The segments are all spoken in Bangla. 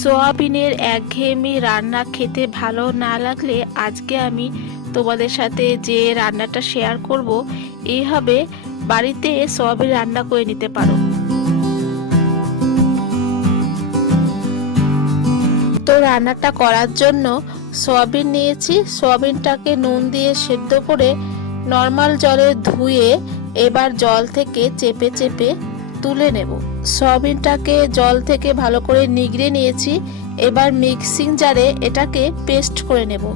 সোয়াবিনের একঘেয়েমি রান্না খেতে ভালো না লাগলে আজকে আমি তোমাদের সাথে যে রান্নাটা শেয়ার করব এইভাবে বাড়িতে সোয়াবিন রান্না করে নিতে পারো। তো রান্নাটা করার জন্য সোয়াবিন নিয়েছি, সোয়াবিনটাকে নুন দিয়ে সেদ্ধ করে নর্মাল জলে ধুয়ে এবার জল থেকে চেপে চেপে তুলে নেব। সয়াবিনটাকে জল থেকে ভালো করে নিগড়ে নিয়েছি। এবার মিক্সিং জারে এটাকে পেস্ট করে নেব।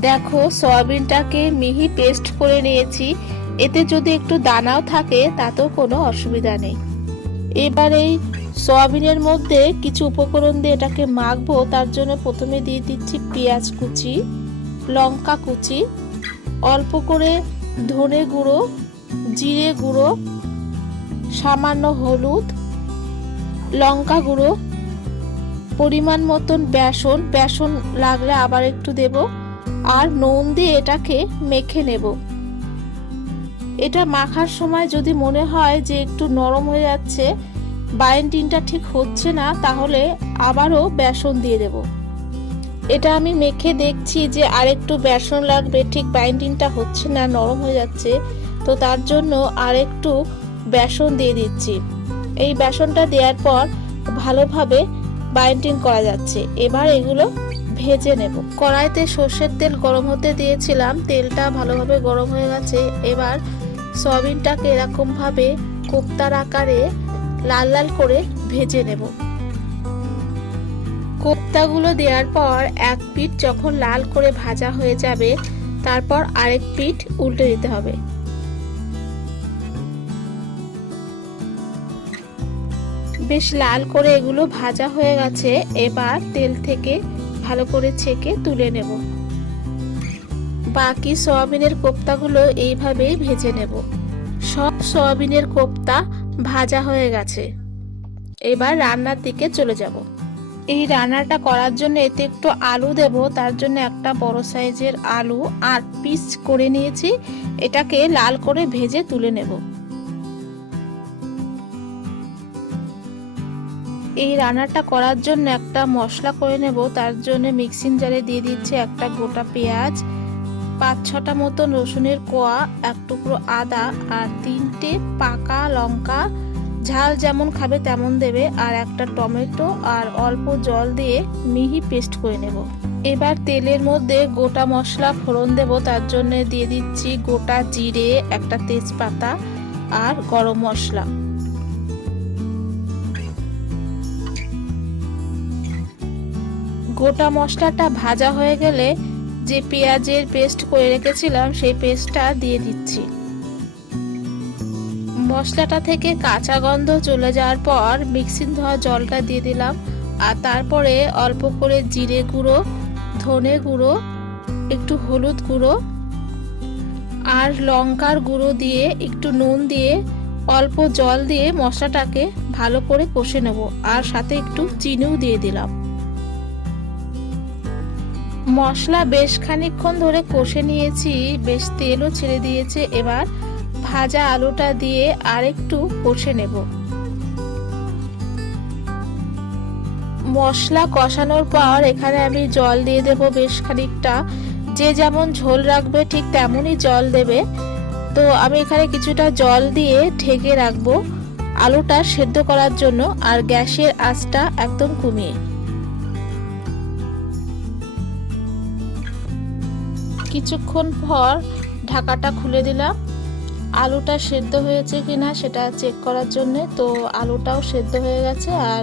দেখো, সয়াবিনটাকে মিহি পেস্ট করে নিয়েছি। এতে যদি একটু দানাও থাকে, তাতেও কোনো অসুবিধা নেই। এবার এই সয়াবিনের মধ্যে কিছু উপকরণ দিয়ে এটাকে মাখবো। তার জন্য প্রথমে দিয়ে দিচ্ছি পেঁয়াজ কুচি, লঙ্কা কুচি, অল্প করে ধনে গুঁড়ো, জিরে গুঁড়ো সামান্য হলুদ, লঙ্কা গুঁড়ো, পরিমাণ মতন বেসন। বেসন লাগলে আবার একটু দেব। আর নুন দিয়ে এটাকে মেখে নেব। এটা মাখার সময় যদি মনে হয় যে একটু নরম হয়ে যাচ্ছে, বাইন্ডিংটা ঠিক হচ্ছে না, তাহলে আবারও বেসন দিয়ে দেব। এটা আমি মেখে দেখছি যে আরেকটু বেসন লাগবে, ঠিক বাইন্ডিংটা হচ্ছে না, নরম হয়ে যাচ্ছে। তো তার জন্য আরেকটু বেসন দিয়ে দিচ্ছি। এই বেসনটা দেওয়ার পর ভালোভাবে বাইন্ডিং করা যাচ্ছে। এবার এগুলো ভেজে নেব। কড়াইতে সর্ষের তেল গরম হতে দিয়েছিলাম। তেলটা ভালোভাবে গরম হয়ে গেছে। এবার সয়াবিনটাকে এরকমভাবে কোপ্তার আকারে লাল লাল করে ভেজে নেব। কোপ্তাগুলো দেওয়ার পর এক পিঠ যখন লাল করে ভাজা হয়ে যাবে, তারপর আরেক পিঠ উল্টে দিতে হবে। বেশ লাল করে এগুলো ভাজা হয়ে গেছে, এবার তেল থেকে ভালো করে ছেঁকে তুলে নেব। বাকি সয়াবিনের কোপ্তাগুলো এইভাবেই ভেজে নেব। সব সয়াবিনের কোপ্তা ভাজা হয়ে গেছে। এবার রান্নার দিকে চলে যাব। এই রান্নাটা করার জন্য এতে একটু আলু দেব, তার জন্য একটা বড় সাইজের আলু আট পিস করে নিয়েছি। এটাকে লাল করে ভেজে তুলে নেব। এই রান্নাটা করার জন্য একটা মশলা করে নেব। তার জন্য মিক্সিং জারে দিয়ে দিচ্ছে একটা গোটা পেঁয়াজ, পাঁচ ছটা মতন রসুনের কোয়া, এক টুকরো আদা আর তিনটে পাকা লঙ্কা। ঝাল যেমন খাবে তেমন দেবে। আর একটা টমেটো আর অল্প জল দিয়ে মিহি পেস্ট করে নেব। এবার তেলের মধ্যে গোটা মশলা ফোড়ন দেব। তার জন্য দিয়ে দিচ্ছি গোটা জিরে, একটা তেজপাতা আর গরম মশলা। গোটা মশলাটা ভাজা হয়ে গেলে যে পেঁয়াজের পেস্ট করে রেখেছিলাম, সেই পেস্টটা দিয়ে দিচ্ছি। মশলাটা থেকে কাঁচা গন্ধ চলে যাওয়ার পর মিক্সিং ধোয়া জলটা দিয়ে দিলাম আর তারপরে অল্প করে জিরে গুঁড়ো, ধনে গুঁড়ো, একটু হলুদ গুঁড়ো আর লঙ্কার গুঁড়ো দিয়ে একটু নুন দিয়ে অল্প জল দিয়ে মশলাটাকে ভালো করে কষে নেব। আর সাথে একটু চিনিও দিয়ে দিলাম। মশলা বেশ খানিক্ষণ ধরে কষে নিয়েছি, বেশ তেলও ছেড়ে দিয়েছে। এবার ভাজা আলুটা দিয়ে আরেকটু কষে নেব। মশলা কষানোর পর এখানে আমি জল দিয়ে দেব বেশ খানিকটা। যে যেমন ঝোল রাখবে ঠিক তেমনই জল দেবে। তো আমি এখানে কিছুটা জল দিয়ে ঢেকে রাখব। আলুটা সেদ্ধ করার জন্য আর গ্যাসের আঁচটা একদম কমিয়ে। কিছুক্ষণ পর ঢাকাটা খুলে দিলাম। আলুটা সেদ্ধ হয়েছে কিনা সেটা চেক করার জন্য। তো আলুটাও সেদ্ধ হয়ে গেছে আর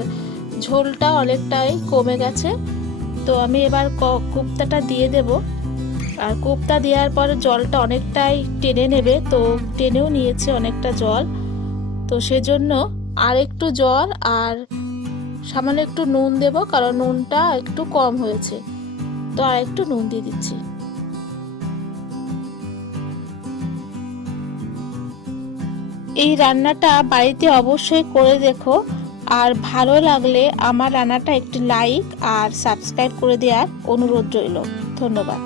ঝোলটা অনেকটাই কমে গেছে। তো আমি এবার কুপ্তাটা দিয়ে দেব। আর কুপ্তা দেওয়ার পরে জলটা অনেকটাই টেনে নেবে। তো টেনেও নিয়েছে অনেকটা জল। তো সেজন্য আর একটু জল আর সামান্য একটু নুন দেব, কারণ নুনটা একটু কম হয়েছে। তো আর একটু নুন দিয়ে দিচ্ছি। এই রান্নাটা বাড়িতে অবশ্যই করে দেখো। আর ভালো লাগলে আমার রান্নাটা একটি লাইক আর সাবস্ক্রাইব করে দেওয়ার অনুরোধ রইল। ধন্যবাদ।